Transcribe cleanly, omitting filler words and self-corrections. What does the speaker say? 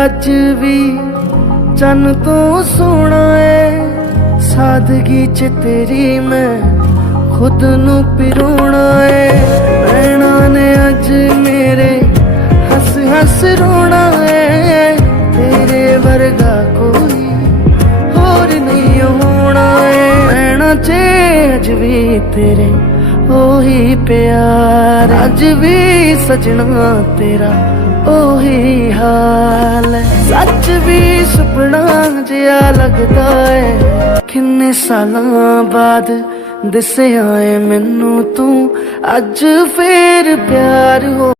अज भी चन तो सोना है। सादगी च तेरी मैं खुद नू पिरोना है। नैना ने अज मेरे हस हस रोना है। तेरे वर्गा कोई होर नहीं होना है। नैना चे अज भी तेरे ओही प्यार, अज भी सजना तेरा ओही हाल है। सच भी सुपना जिया लगता है। किन्ने सालां बाद दिसे आए मैनू तू, अज फिर प्यार हो